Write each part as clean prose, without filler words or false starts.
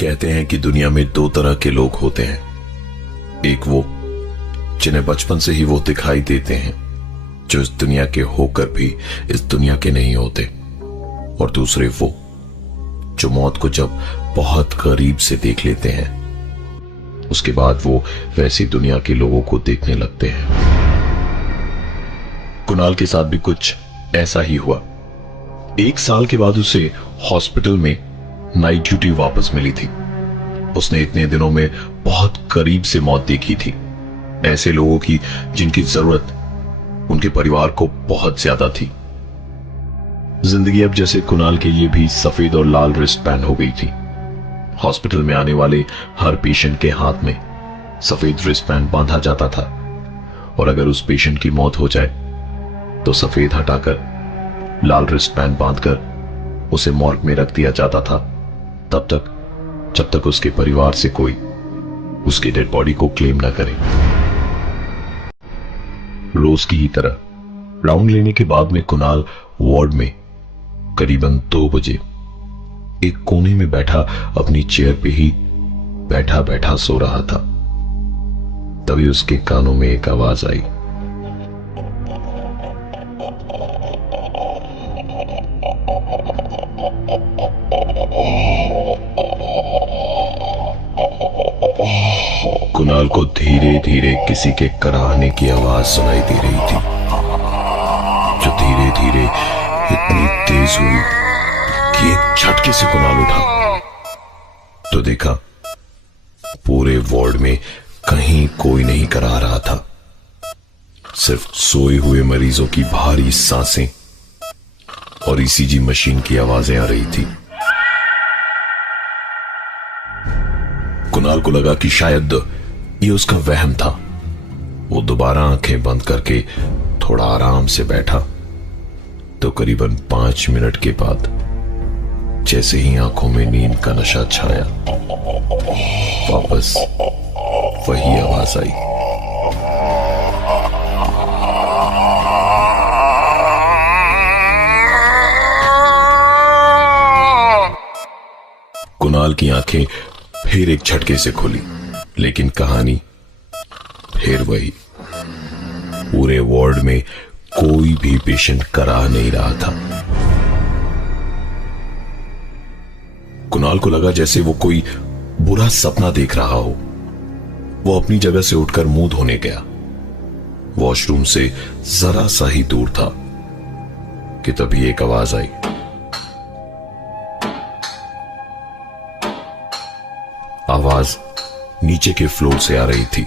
कहते हैं कि दुनिया में दो तरह के लोग होते हैं। एक वो जिन्हें बचपन से ही वो दिखाई देते हैं, जो इस दुनिया के होकर भी इस दुनिया के नहीं होते, और दूसरे वो जो मौत को जब बहुत करीब से देख लेते हैं, उसके बाद वो वैसी दुनिया के लोगों को देखने लगते हैं। कुणाल के साथ भी कुछ ऐसा ही हुआ। 1 साल के बाद उसे हॉस्पिटल में नाइट ड्यूटी वापस मिली थी। उसने इतने दिनों में बहुत करीब से मौत देखी थी, ऐसे लोगों की जिनकी जरूरत उनके परिवार को बहुत ज्यादा थी। जिंदगी अब जैसे कुणाल के लिए भी सफेद और लाल रिस्टबैंड हो गई थी। हॉस्पिटल में आने वाले हर पेशेंट के हाथ में सफेद रिस्टबैंड बांधा जाता था, और अगर उस पेशेंट की मौत हो जाए तो सफेद हटाकर लाल रिस्टबैंड बांधकर उसे मॉर्ग में रख दिया जाता था, तब तक जब तक उसके परिवार से कोई उसकी डेड बॉडी को क्लेम न करे। रोज की ही तरह राउंड लेने के बाद में कुणाल वार्ड में करीबन 2 बजे एक कोने में बैठा अपनी चेयर पे ही बैठा बैठा सो रहा था। तभी उसके कानों में एक आवाज आई। कुणाल को धीरे धीरे किसी के कराहने की आवाज सुनाई दे रही थी, जो धीरे धीरे इतनी तेज हुई कि एक झटके से कुणाल उठा तो देखा पूरे वार्ड में कहीं कोई नहीं करा रहा था। सिर्फ सोए हुए मरीजों की भारी सांसें और ईसीजी मशीन की आवाजें आ रही थी। कुणाल को लगा कि शायद ये उसका वहम था। वो दोबारा आंखें बंद करके थोड़ा आराम से बैठा तो करीबन 5 मिनट के बाद जैसे ही आंखों में नींद का नशा छाया, वापस वही आवाज आई। कुणाल की आंखें फिर एक झटके से खुली, लेकिन कहानी फिर वही। पूरे वार्ड में कोई भी पेशेंट करा नहीं रहा था। कुणाल को लगा जैसे वो कोई बुरा सपना देख रहा हो। वो अपनी जगह से उठकर मुंह धोने गया। वॉशरूम से जरा सा ही दूर था कि तभी एक आवाज आई। आवाज नीचे के फ्लोर से आ रही थी।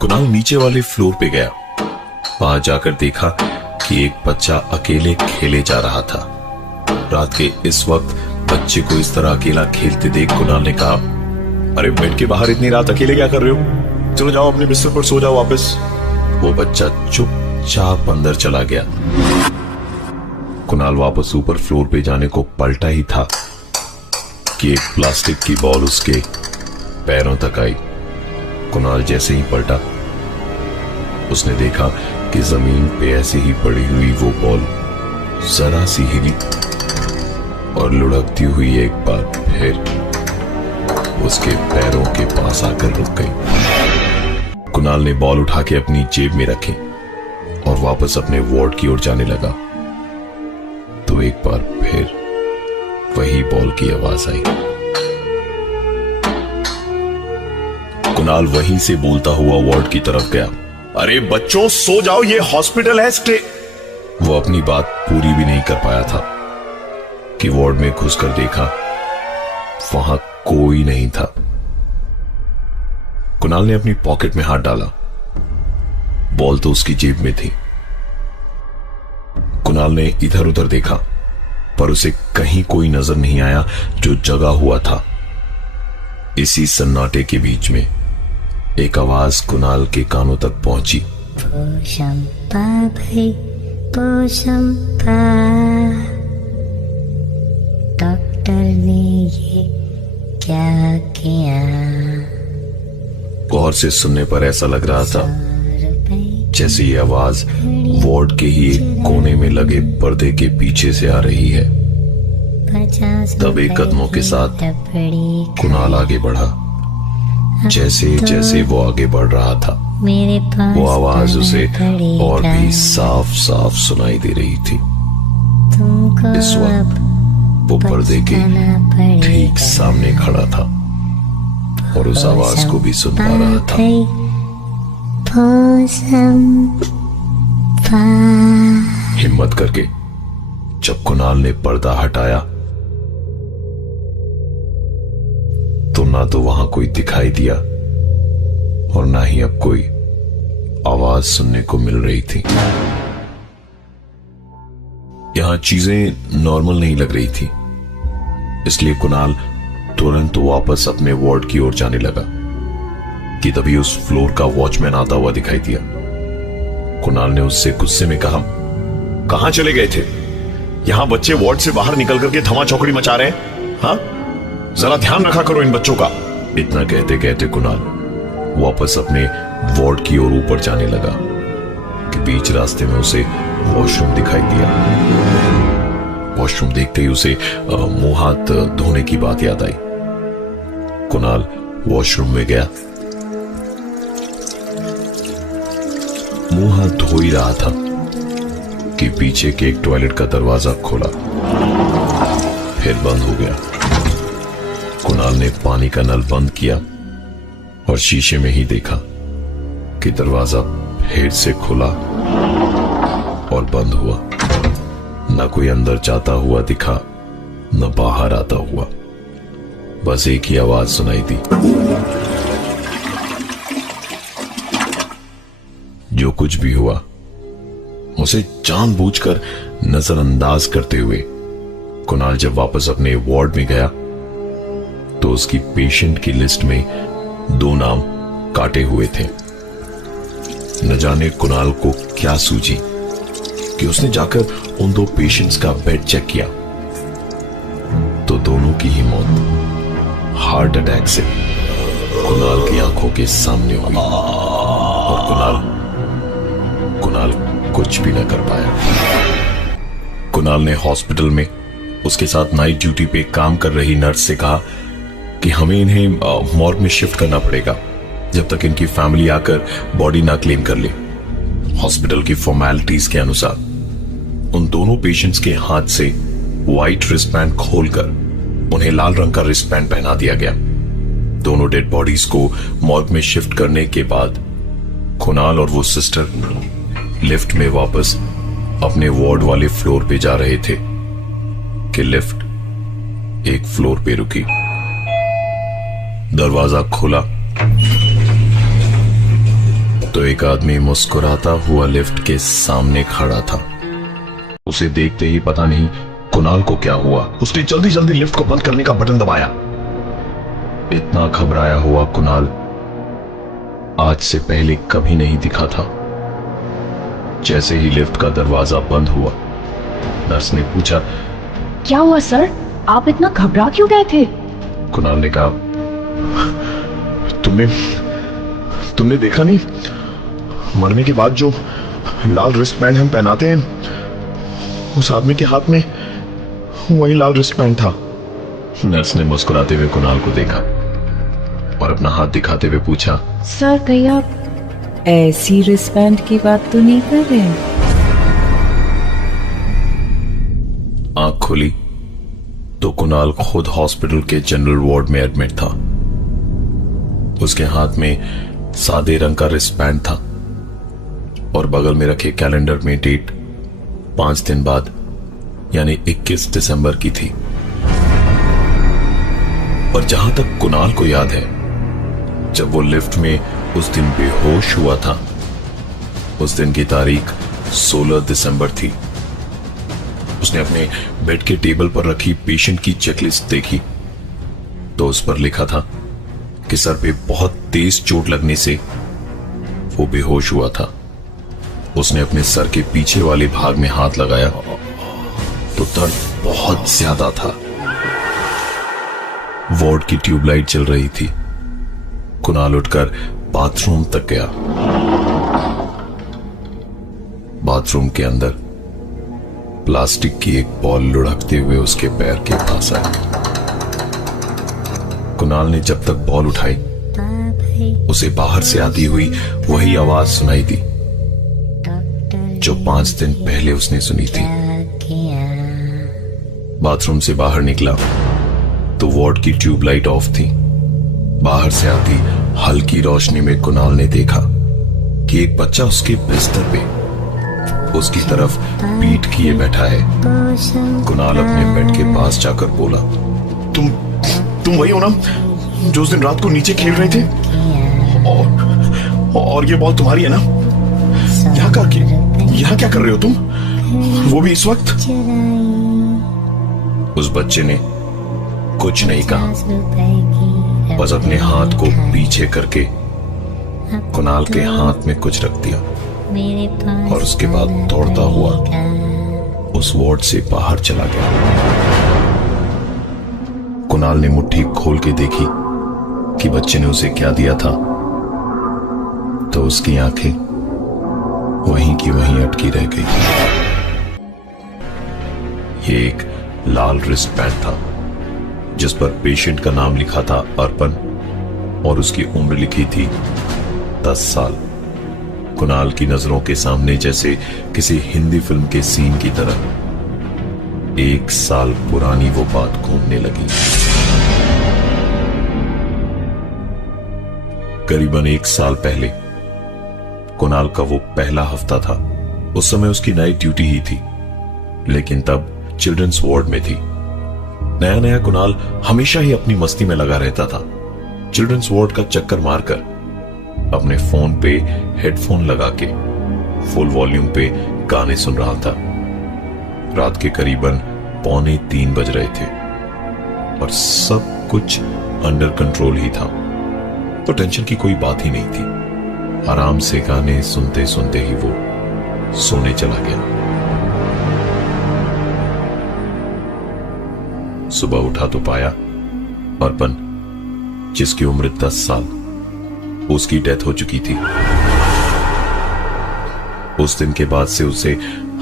कुणाल नीचे वाले फ्लोर पे गया। वहां जाकर देखा कि एक बच्चा अकेले खेले जा रहा था। रात के इस वक्त बच्चे को इस तरह अकेला खेलते देख कुणाल ने कहा, अरे बेड के बाहर इतनी रात अकेले क्या कर रहे हो? चलो जाओ अपने बिस्तर पर सो जाओ वापस। वो बच्चा चुपचाप अंदर चला गया। कुणाल वापस ऊपर फ्लोर पे जाने को पलटा ही था कि एक प्लास्टिक की बॉल उसके पैरों तक आई। कुणाल जैसे ही पलटा, उसने देखा कि जमीन पे ऐसे ही पड़ी हुई वो बॉल जरा सी हिली और लुढ़कती हुई एक बार फिर उसके पैरों के पास आकर रुक गई। कुणाल ने बॉल उठा के अपनी जेब में रखी और वापस अपने वार्ड की ओर जाने लगा तो एक बार फिर वही बॉल की आवाज आई। कुणाल वहीं से बोलता हुआ वार्ड की तरफ गया, अरे बच्चों सो जाओ, ये हॉस्पिटल है, स्टे। वो अपनी बात पूरी भी नहीं कर पाया था कि वार्ड में घुसकर देखा वहां कोई नहीं था। कुणाल ने अपनी पॉकेट में हाथ डाला। बॉल तो उसकी जेब में थी। कुणाल ने इधर उधर देखा पर उसे कहीं कोई नजर नहीं आया जो जगा हुआ था। इसी सन्नाटे के बीच में एक आवाज कुणाल के कानों तक पहुंची। पोशंपा भाई पोशंपा, डॉक्टर ने ये क्या किया? गौर से सुनने पर ऐसा लग रहा था जैसे ये आवाज वार्ड के ही एक कोने में लगे पर्दे के पीछे से आ रही है। दबे कदमों के साथ कुणाल आगे बढ़ा। जैसे जैसे वो आगे बढ़ रहा था, मेरे पास वो आवाज उसे और भी पड़ेगा। साफ साफ सुनाई दे रही थी। तुमको इस वक्त अब वो पर्दे के पछताना पड़ेगा। ठीक सामने खड़ा था और उस आवाज को भी सुन पा रहा था। हिम्मत करके जब कुणाल ने पर्दा हटाया तो ना तो वहां कोई दिखाई दिया और ना ही अब कोई आवाज सुनने को मिल रही थी। यहां चीजें नॉर्मल नहीं लग रही थी, इसलिए कुणाल तुरंत वापस अपने वार्ड की ओर जाने लगा कि तभी उस फ्लोर का वॉचमैन आता हुआ दिखाई दिया। कुणाल ने उससे गुस्से में कहा, कहां चले गए थे? यहां बच्चे वार्ड से बाहर निकल करके धमा चौकड़ी मचा रहे हैं। हाँ, जरा ध्यान रखा करो इन बच्चों का। इतना कहते कहते कुणाल वापस अपने वार्ड की ओर ऊपर जाने लगा कि बीच रास्ते में उसे वॉशरूम दिखाई दिया। वॉशरूम देखते ही उसे मुंह हाथ धोने की बात याद आई। कुणाल वॉशरूम में गया, मुंह हाथ धो ही रहा था कि पीछे के एक टॉयलेट का दरवाजा खोला, फिर बंद हो गया। कुणाल ने पानी का नल बंद किया और शीशे में ही देखा कि दरवाजा फिर से खुला और बंद हुआ। न कोई अंदर जाता हुआ दिखा, न बाहर आता हुआ। बस एक ही आवाज सुनाई दी। जो कुछ भी हुआ उसे जानबूझकर नजरअंदाज करते हुए कुणाल जब वापस अपने वार्ड में गया तो उसकी पेशेंट की लिस्ट में 2 नाम काटे हुए थे। न जाने कुणाल को क्या सूझी कि उसने जाकर उन 2 पेशेंट्स का बेड चेक किया तो दोनों की ही मौत हार्ट अटैक से कुणाल की आंखों के सामने हुई और कुणाल कुछ भी न कर पाया। कुणाल ने हॉस्पिटल में उसके साथ नाइट ड्यूटी पे काम कर रही नर्स से कहा कि हमें इन्हें मॉर्ग में शिफ्ट करना पड़ेगा जब तक इनकी फैमिली आकर बॉडी ना क्लेम कर ले। हॉस्पिटल की फॉर्मेलिटीज के अनुसार उन दोनों पेशेंट्स के हाथ से व्हाइट रिस्टबैंड खोलकर उन्हें लाल रंग का रिस्टबैंड पहना दिया गया। दोनों डेड बॉडीज को मॉर्ग में शिफ्ट करने के बाद कुणाल और वो सिस्टर लिफ्ट में वापस अपने वार्ड वाले फ्लोर पे जा रहे थे कि लिफ्ट एक फ्लोर पे रुकी। दरवाजा खुला तो एक आदमी मुस्कुराता हुआ लिफ्ट के सामने खड़ा था। उसे देखते ही पता नहीं कुणाल को क्या हुआ, उसने जल्दी जल्दी लिफ्ट को बंद करने का बटन दबाया। इतना घबराया हुआ कुणाल आज से पहले कभी नहीं दिखा था। जैसे ही लिफ्ट का दरवाजा बंद हुआ, नर्स ने पूछा, क्या हुआ सर, आप इतना घबरा क्यों गए थे? कुणाल ने कहा, तुमने देखा नहीं, मरने के बाद जो लाल रिस्टबैंड हम पहनाते हैं उस आदमी के हाथ में वही लाल रिस्टबैंड था। नर्स ने मुस्कुराते हुए कुणाल को देखा और अपना हाथ दिखाते हुए पूछा, सर कहीं आप ऐसी रिस्टबैंड की बात तो नहीं कर रहे? आंख खुली तो कुणाल खुद हॉस्पिटल के जनरल वार्ड में एडमिट था। उसके हाथ में सादे रंग का रिस्टबैंड था और बगल में रखे कैलेंडर में डेट 5 दिन बाद यानी 21 दिसंबर की थी। और जहां तक कुणाल को याद है, जब वो लिफ्ट में उस दिन बेहोश हुआ था, उस दिन की तारीख 16 दिसंबर थी। उसने अपने बेड के टेबल पर रखी पेशेंट की चेकलिस्ट देखी तो उस पर लिखा था कि सर पे बहुत तेज चोट लगने से वो बेहोश हुआ था। उसने अपने सर के पीछे वाले भाग में हाथ लगाया तो दर्द बहुत ज्यादा था। वार्ड की ट्यूबलाइट जल रही थी। कुणाल उठकर बाथरूम तक गया। बाथरूम के अंदर प्लास्टिक की एक बॉल लुढ़कते हुए उसके पैर के पास आई। कुणाल ने जब तक बॉल उठाई, उसे बाहर से आती हुई वही आवाज सुनाई दी जो 5 दिन पहले उसने सुनी थी। बाथरूम से बाहर निकला तो वार्ड की ट्यूबलाइट ऑफ थी। बाहर से आती हल्की रोशनी में कुणाल ने देखा कि एक बच्चा उसके बिस्तर पे उसकी तरफ पीठ किए बैठा है। कुणाल अपने बेड के पास जाकर बोला, तुम वही हो ना जो उस दिन रात को नीचे खेल रहे थे? और ये बॉल तुम्हारी है ना? यहाँ क्या कर रहे हो तुम, वो भी इस वक्त? उस बच्चे ने कुछ नहीं कहा, बस अपने हाथ को पीछे करके कुणाल के हाथ में कुछ रख दिया और उसके बाद दौड़ता हुआ उस वार्ड से बाहर चला गया। कुणाल ने मुट्ठी खोल के देखी कि बच्चे ने उसे क्या दिया था, तो उसकी आंखें वहीं की वहीं अटकी रह गई। ये एक लाल रिस्ट बैंड था जिस पर पेशेंट का नाम लिखा था अर्पण और उसकी उम्र लिखी थी 10 साल। कुणाल की नजरों के सामने जैसे किसी हिंदी फिल्म के सीन की तरह 1 साल पुरानी वो बात घूमने लगी। करीबन 1 साल पहले कुणाल का वो पहला हफ्ता था। उस समय उसकी नाइट ड्यूटी ही थी, लेकिन तब चिल्ड्रंस वार्ड में थी। नया नया कुणाल हमेशा ही अपनी मस्ती में लगा रहता था। चिल्ड्रंस वार्ड का चक्कर मारकर अपने फोन पे हेडफोन लगा के फुल वॉल्यूम पे गाने सुन रहा था। रात के करीबन 2:45 बज रहे थे और सब कुछ अंडर कंट्रोल ही था, तो टेंशन की कोई बात ही नहीं थी। आराम से गाने सुनते सुनते ही वो सोने चला गया। सुबह उठा तो पाया अर्पण, जिसकी उम्र 10 साल, उसकी डेथ हो चुकी थी। उस दिन के बाद से उसे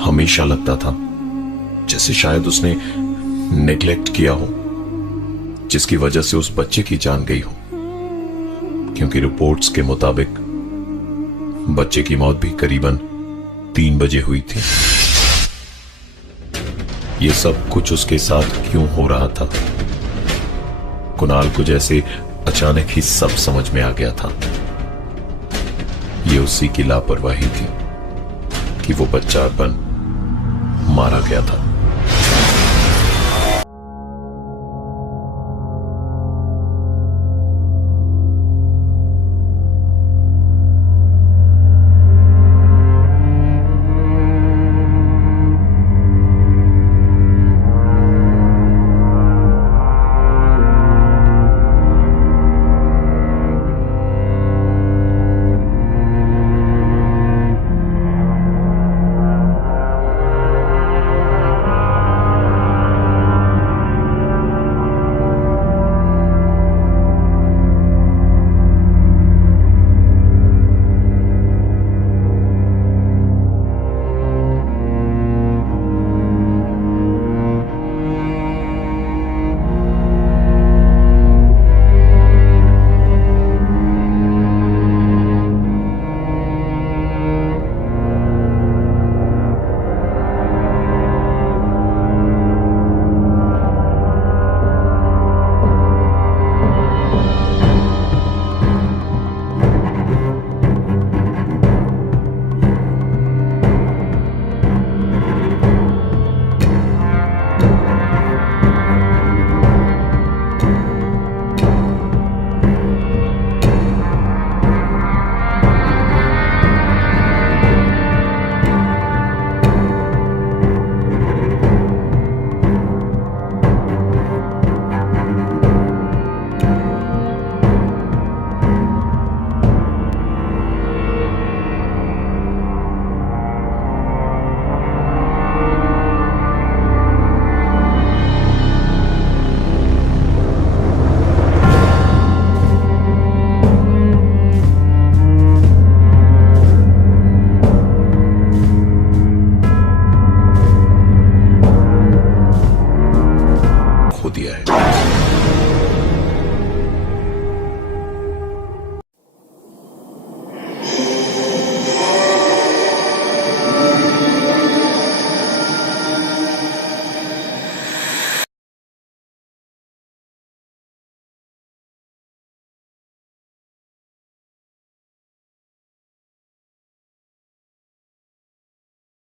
हमेशा लगता था जैसे शायद उसने नेग्लेक्ट किया हो, जिसकी वजह से उस बच्चे की जान गई हो, क्योंकि रिपोर्ट्स के मुताबिक बच्चे की मौत भी करीबन 3 बजे हुई थी। ये सब कुछ उसके साथ क्यों हो रहा था? कुणाल को जैसे अचानक ही सब समझ में आ गया था। ये उसी की लापरवाही थी कि वो बच्चा अर्पण मारा गया था।